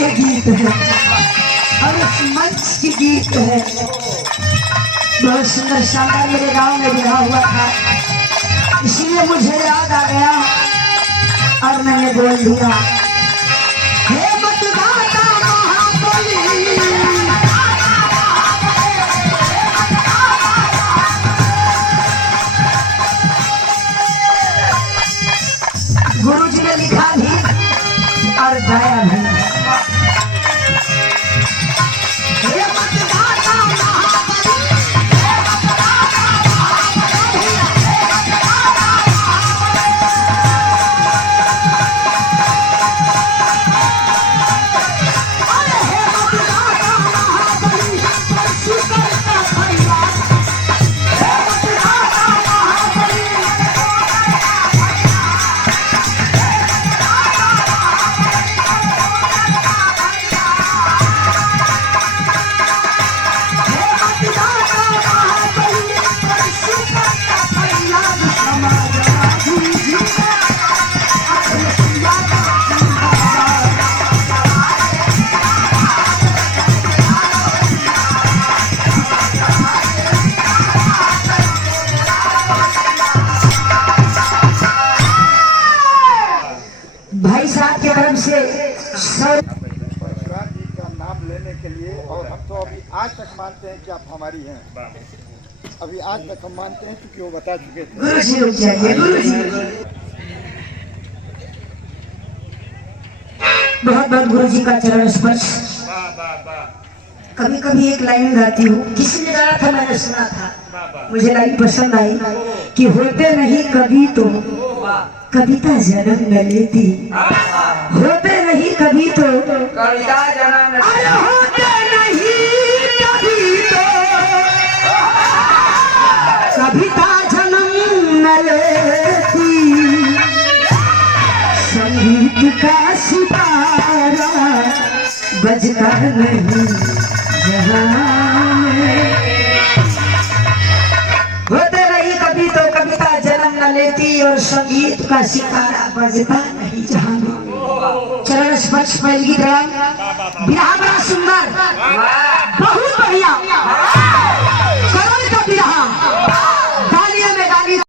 ये गीत है और इस मंच की गीत है। बहुत सुंदर शानदार मेरे गांव में विवाह हुआ था, इसलिए मुझे याद आ गया और मैंने बोल दिया, हे मतदाता महाबली, गुरुजी ने लिखा भी और गाया भी। हे मतदाता महाबली, भाई साहब की तरफ से परशुराम जी का नाम लेने के लिए, और हम तो अभी आज तक मानते हैं कि आप हमारी हैं, अभी आज तक हम मानते हैं क्योंकि वो बता चुके थे। बहुत बहुत गुरु जी का चरण स्पर्श। कभी कभी एक लाइन गाती हूँ, किसी ने गाया था, मैंने सुना था, मुझे लाइन पसंद आई कि होते नहीं कभी तो कविता जन्म न लेती, होते नहीं कभी तो कविता जन्म न लेती, होते नहीं कभी तो कविता जन्म न लेती, संगीत का सितारा बजता नहीं जहां में। होते नहीं कभी तो कविता जन्म न लेती और संगीत का सितारा बजता नहीं जहां में। चरण स्पर्श पहली गीत विरहा बड़ा सुंदर, बहुत बढ़िया, करण का विरहा।